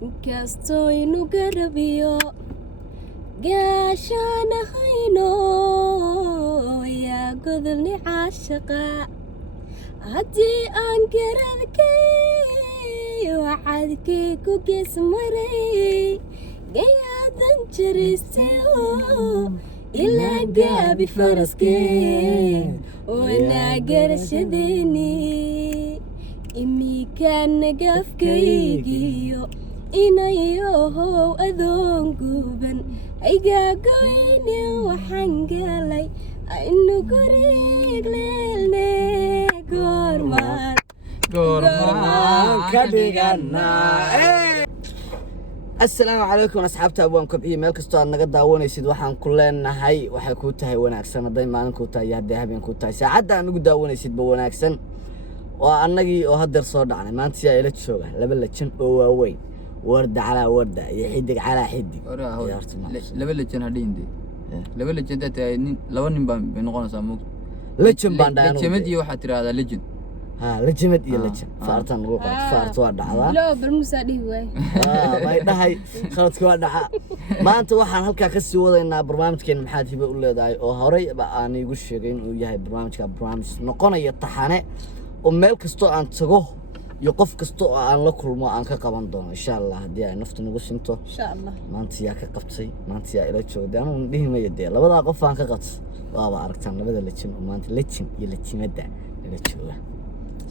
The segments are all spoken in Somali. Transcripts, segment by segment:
Kasto inu garabiyo gaashana hayno ya godolni caashaqa haddii aan garadkay wacadkii ku geesmaray gayaadan jiristayo ilaa gaabi faraskee wana garashadeeni imikaana gaafkaygiyo inayohow adoon guban aygagoyne waxaan galay aynu guriig leelne goormaan ka dhiganaa. Assalaamu calaykum asxaabta abwaan kobciye meel kastoo aad naga daawanaysid waxaan ku leenahay waxay ku tahay wanaagsan haday maalin ku tahay haday habeen ku tahay saacada aad ugu daawanaysid ba wanaagsan waa annagii oo hadeer soo dhacnay maanta si ay la jooga laba lajan oo waaweyn warda calaa warda iyo xidig calaa xidig laba lajan hadhiinde laba lajan tahay laba nin baan noqonaysaa mug lajan baan dhaano lajamadii waxa tiraahdaa lajan lajamad iyo lajan faartan ugu qaad faartu waa dhacdaa loo barmusa dhihi waay bay dhahay khaladka waa dhaca maanta waxaan halka ka sii wadaynaa barnaamijkeena maxaad hibo u leedahay oo horey aan igu sheegay inuu yahay barnaamijka barnaamij noqonaya taxane oo meel kastoo aan tago iyo qof kastoo aan la kulmo aan ka qaban doono insha Allah hadii ay naftu nagu sinto insha Allah maanta yaa ka qabtay maanta yaa ila joogday aan dhihimayo dee labada qof aan ka qabtay waaba aragtaan labada lajin oo maanta lajin iyo lajimada ila jooga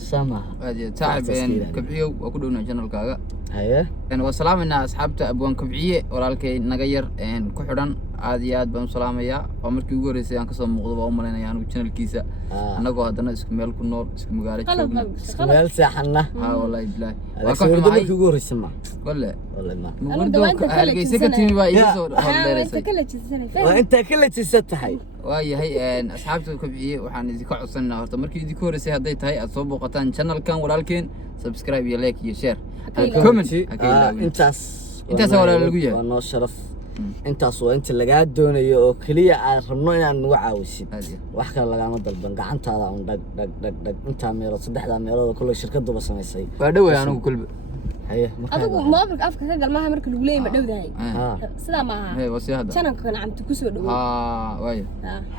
samaha aad taabeen kabciyo waa ku dhowna channelkaaga haye waa salaamayna asxaabta abwaan kabciye walaalkay naga yar ku xidhan aad iyo aad baan salaamayaa waa markii ugu horeysay aan ka soo muuqdo waa u maleynaya anigu channelkiisa anagoo haddana isku meel ku nool isku magaalo joogna meel seexana wallahi billahi waa ka xidhay ugu horeysay ma wallahi ma mugurdo halgeysay ka timi baa iga soo hordeeysay waa inta kala jisatahay waayahay asxaabta kabciye waxaan idinka codsanaynaa horta markii idinka horeysay hadday tahay aad soo booqataan channelkan walaalkeen subscribe iyo like iyo share comment intaas walaal lagu yahay waa noo sharaf intaas waa inta laga doonayo oo kaliya aan rabno inaan nagu caawisid wax kale lagama dalban gacantaada un dhag inta meelo saddexda meelood kullu shirkaduba samaysay waa dhaway anigu kulba haye adigu moobilka afka ka galmaha marka lagu leeyahay ma dhawdahay sida ma aha wasiihada channelka nacamta ku soo dhawo waay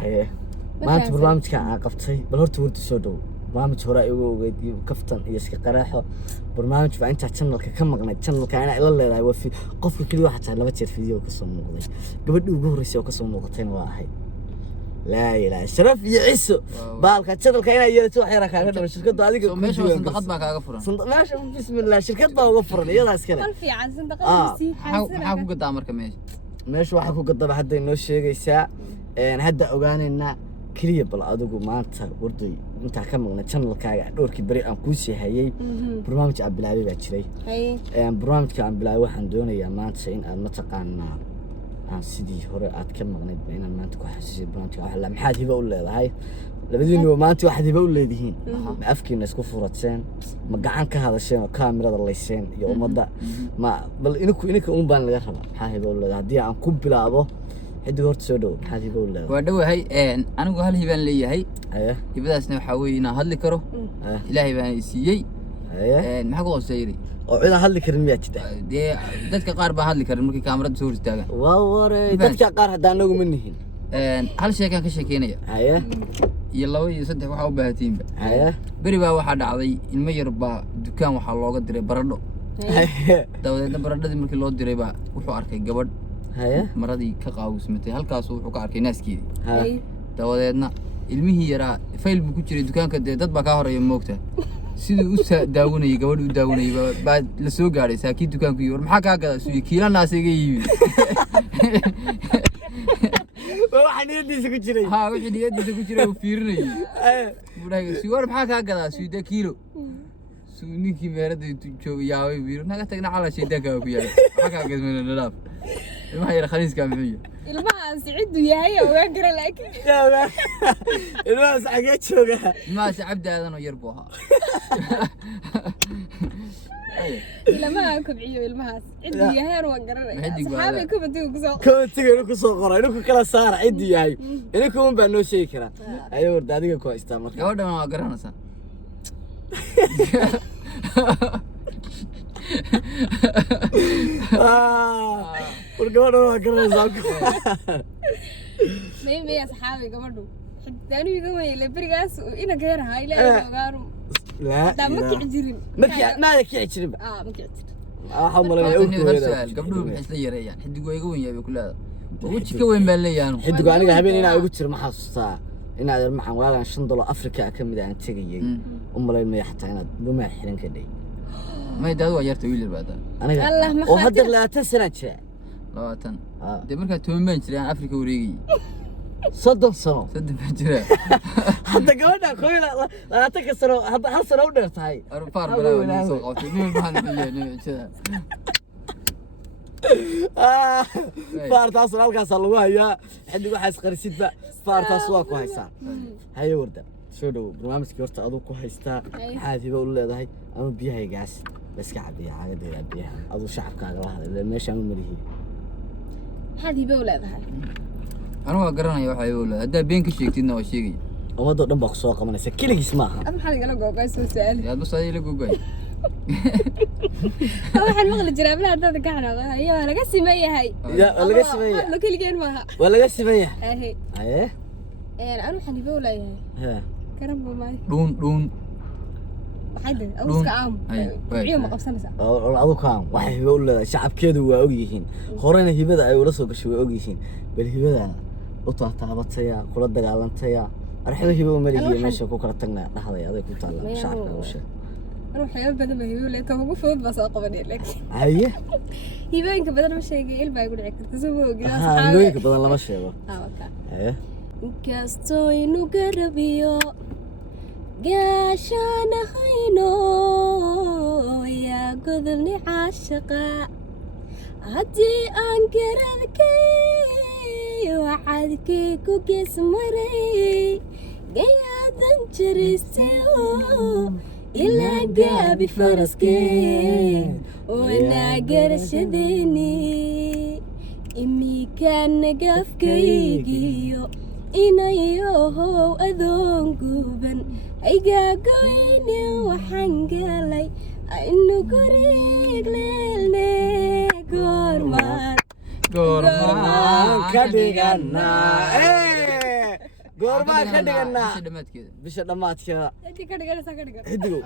haye maanta barnaamijka aan qabtay bal horta warta soo dhaw barnaamij hore igu ogeyd iyo kaftan iyo iska qaraxo barnaamij baa inta channelka ka maqnay channelka ina ila leedahay waa qofka kaliya waxa tahay laba jeer video ka soo muuqday gabadhii ugu horeysay oo ka soo muuqatayna waa ahay laa ilaaha sharaf iyo ciso baalka channelka ina yeelato wax yar kaaga dhaman shirkadu adiga meesha sandaqad baa kaaga furan meesha bismillah shirkad baa uga furan iyadaas kale hal fiican sandaqadiisii maxaa ku gadaa marka meesha waxa ku gadaba hadda inoo sheegaysaa hadda ogaanayna kaliya bal adigu maanta warday inta ka maqna channelkaaga dhowrkii bari aan ku sii hayay barnaamij aan bilaabay baa jiray barnaamijka aan bilaabay waxaan doonayaa maanta in aad mataqaanaa aan sidii hore aad ka maqnayd inaan maanta ku xasuusiyo barnaamijka waxa la maxaad hibo u leedahay labadiina maanta waxaad hibo u leedihiin ma afkiina isku furateen ma gacan ka hadasheen oo kaamirada layseen iyo ummadda ma bal inka uun baan laga rabaa maxaa hibo u leedahay haddii aan ku bilaabo حد قرت سودو حد يقول له ودو هاي أنا أقول هل هبان لي هاي يبدأ سنو حاوينا هل كرو إلهي بان يسيي ما حقول سيري أو إذا هل كرمية كده دي دتك قارب هل كرم ممكن كاميرا تصور تاعه واوري دتك قار هذا نوع منهن هل شيء كان كشكينية يلا ويصدق وحاو بهاتين بري بقى واحد عضي المير بقى دكان وحلو قدر بردو ده بردو دي ممكن لو دري بقى وحو أركي قبل maradii ka qaawsmatay halkaas wuxuu ka arkay naaskeedii dawadeedna ilmihii yaraa fayl buu ku jiray dukaanka dad baa ka horeeya moogta siduu u daawanayay gabadhu u daawanayay baa la soo gaaray saakii dukaanku yiri maxaa ka gadaa suuy kiila naasiga yibi waxa niyadiisa ku jiray wixii niyadiisa ku jiray uu fiirinayay buuray suuy maxaa ka gadaa suuy kiilo ninkii meerada joogay yaaway wiiro naga tagna cala sheedaga ku yaala waxa ka gasmay nadaaf ilmaha yar khaliiska muxuu ilmaha Saciidu yahay oo waan gara laakiin ilmaha xagee jooga ma Saciidaadan oo yar buu ahaa ilmaha kabciyo ilmahaas ciidu yahay waan garanay saxaabi kumatiga ku soo qoray inuu kala saar ciidu yahay inuu un baa noo sheegi kara ayo warda adiga ku haystaa marka gabadhan waa garanaysaa wargabadha waa garanaysaa may asxaabi gabadhu xiddaanu iga weyle berigaas ina geeraha ilaahay ogaanu daa ma kici jirin maada kici jirinba ma kici jirin waxa malaya gabdhuhu maxay isla yareeyaan xidigu iga weyn yahay ku leedahay waji ka weyn baa leeyahay xidigu aniga habeen inaa igu jiro ma xasuustaa inaad maxaan waagan $5 Afrika ka mid aan tagayay u malaynaya xataa inaad dumaa xiran ka dhay ما يدعوا يرتوي اللي بعدها aniga oo hadda 20 sano jira 20 دي marka toban jiraan Afrika wareegay 30 sano jira hadda gabadha qoyla 20 sano hadda hal sano u dheertahay arfaar balaa soo qotay nin maxaan leeyahay jira faartaas halkaas lagu hayaa xiddig waxa isqarisidba faartaas waa ku haysaa hayo warda soo dhaw barnaamijkii horta aduu ku haystaa maxaad hibo u leedahay ama biyahaygaas iska cabiya caagadeeda biyaha aduu shacabkaaga la hadlay meeshaan u marihii maxaad hibo u leedahay anu waa garanaya waxa hibo u leedahay haddaa been ka sheegtidna waa sheegay ummadoo dhan baa ku soo qabanaysa keligiis maaha maxaad igala googay soo saali yaa bas ay la googay waxaan maqli jiraa bilaa dad ka xanaaqo ayaa laga simeeyahay laga simeeyahay lo keligeen maaha waa laga simeeyahay anu waxaan hibo u leeyahay karam maay dhuun waxayde awska aam biyo ma qabsanaysa adu kaan waxa hibo u leedahay shacabkeedu waa og yihiin horena hibada ay ula soo gashay waa og yihiin bal hibada u taabataya kula dagaalantaya arxada hibo ma leeyahay meesha ku kala tagnaa dhaxday aday ku taala shacabka u sheeg waxyaabo badan baa hibo leeyahay ugu fudud baa soo qabanay laakiin haye hibooyinka badan ma sheegay ilbaa igu dhici karta soo ogeeyay hibooyinka badan lama sheego haye inkastoo inu garabiyo gaashana hayno yaa godolni caashaqa haddii aan garadkay wacadkii ku gees maray gayaadan jiristayo ilaa gaabi faraskee wanaa garashadeeni imiikaana gaafkaygiyo inayohow adoon guban aygagoyne waxaan galay aynu guriig leelne goormaan ka dhiganaa goormaan ka dhiganaa bisha dhamaadkeeda xidigow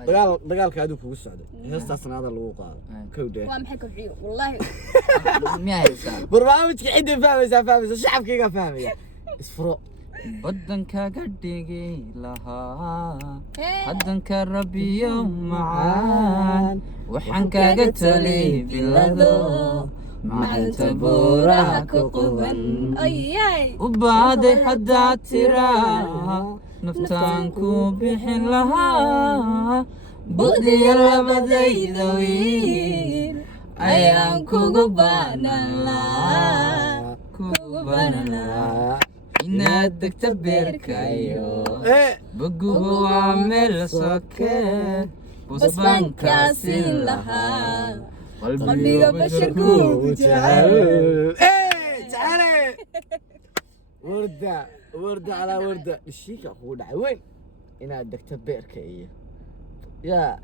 dagaalka aduu kugu socday heestaasna ada lagu qaado kowdee waa maxay kobciyo wallaahi barnaamijka cidii fahmaysa shacabkayga fahmaya isfuro waddankaga dhigi lahaa haddanka rabbiyo macaan waxaan kaga tolay bilado macanta buuraha ku quban u baaday haddaad tiraa naftaan ku bixin lahaa bu'diya labadayda wiil ayaan kugu baanan lahaa inaad degta beerkayo boguba waa meel soke busbankaasin lahaa qalbiga basharkuugu jecel warda calaa warda dhishiika kugu dhacay weyn inaad degta beerka iyo yaa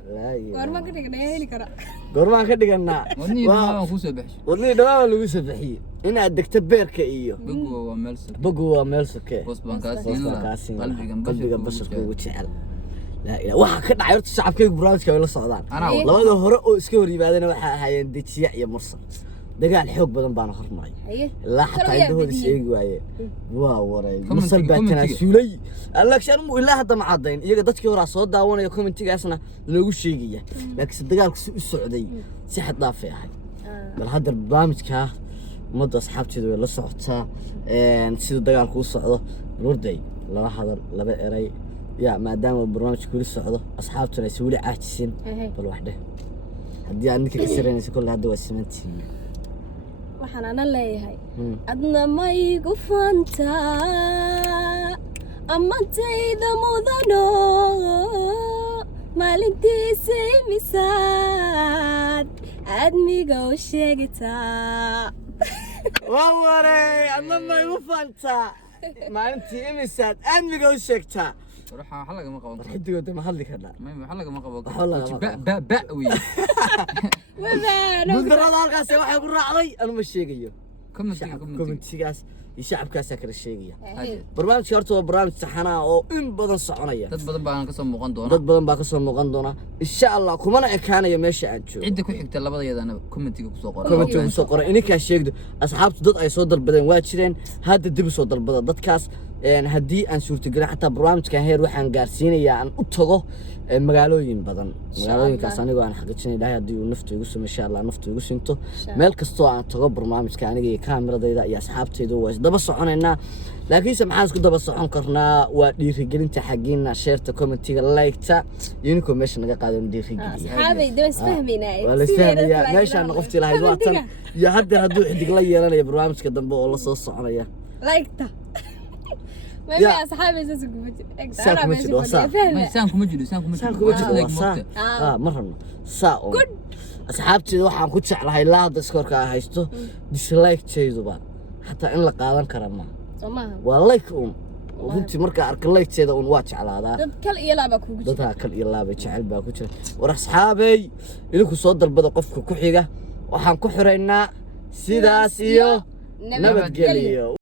goormaan ka dhiganaa heli kara goormaan ka dhiganaa wadnihii dhawaan kuu soo baxshay wadnihii dhawaan lagu soo baxiyey inaad degta beerka iyo boguba waa meel soke busbankaasin qalbiga basharkuugu jecel waxa ka dhacay horta shacabkaygu barnaamijka way la socdaan labada hore oo iska hor yimaadana waxay ahaayeen dejiya iyo mursal dagaal xoog badan baana hormaray ilaa xataa indhahooda sheegi waayeen waa waray mursal baa tanaasuulay laakiin ilaa hadda ma caddayn iyaga dadkii horaa soo daawanaya commentigaasna loogu sheegaya laakiinse dagaalku si u socday si xad dhaafay ahay bal hadda barnaamijkaa ummadda asxaabteeda way la socotaa sida dagaalku u socdo warday laba hadal laba eray يا مادام البرنامج كل الصعدة أصحابتنا يسوي عاجسين بالوحدة هدي عندك كسرين كل هذا وسمنتي وحنا أنا اللي هاي أدنى ما يقفنتا أما أنت إذا مضنو مالنتي سيمساد أدمي قوشيقتا ووري أدنى ما يقفنتا maalintii imisaad aadmiga u sheegtaa waxa lagama qaban karo xidigooda ma hadli karnaa waxa lagama qaban Waxa lagama karo ba wey guuldarrada halkaas waxay ku raacday anuma sheegayo commentiga commentigaas iyo shacabkaasaa kala sheegaya barnaamijka horta waa barnaamij saxan ah oo in badan soconaya dad badan baa ka soo muuqan doona dad badan baa ka soo muuqan doona insha Allah kumana ekaanayo meesha aan joogo cidda ku xigta labadayadana commentiga ku soo qoray commentiga ku soo qoray ininkaa sheegdo asxaabtu dad ay soo dalbadeen waa jireen hadda dib u soo dalbada dadkaas haddii aan suurtagelin xataa barnaamijkan heer waxaan gaarsiinayaa aan u tago magaalooyin badan magaalooyinkaas anigoo aan xaqiijinay dhahay haddii uu naftu igu sumo insha Allah naftu igu sinto meel kastoo aan tago barnaamijka aniga iyo kaamiradayda iyo asxaabtayda waa isdaba soconaynaa laakiinse maxaan isku daba socon karnaa waa dhiirigelinta xaggiina sheerta commentiga like-ta iyo ninkoo meesha naga qaado dhiirigeliya asxaabay daba isfahmaynaa waa la isfahmayaa meeshaan qoftii lahayd waa tan iyo hadda hadduu xidig la yeelanayo barnaamijka dambe oo la soo soconaya like-ta ما أصحابي ساسكم سانكم مجلو مرة ساء أصحابتي waxaan ku jeclahay la hadda skorka haysto dislike jeeduba hatta in la qaadan kara ma waa like runtii marka arka like jeeda waa jeclaadaa dad kal iyo laaba ku jira dad kal iyo laaba jecel baa ku jira war asxaabay idinku soo dalbada qofka ku xiga waxaan ku xiraynaa sidaas iyo nabadgelyo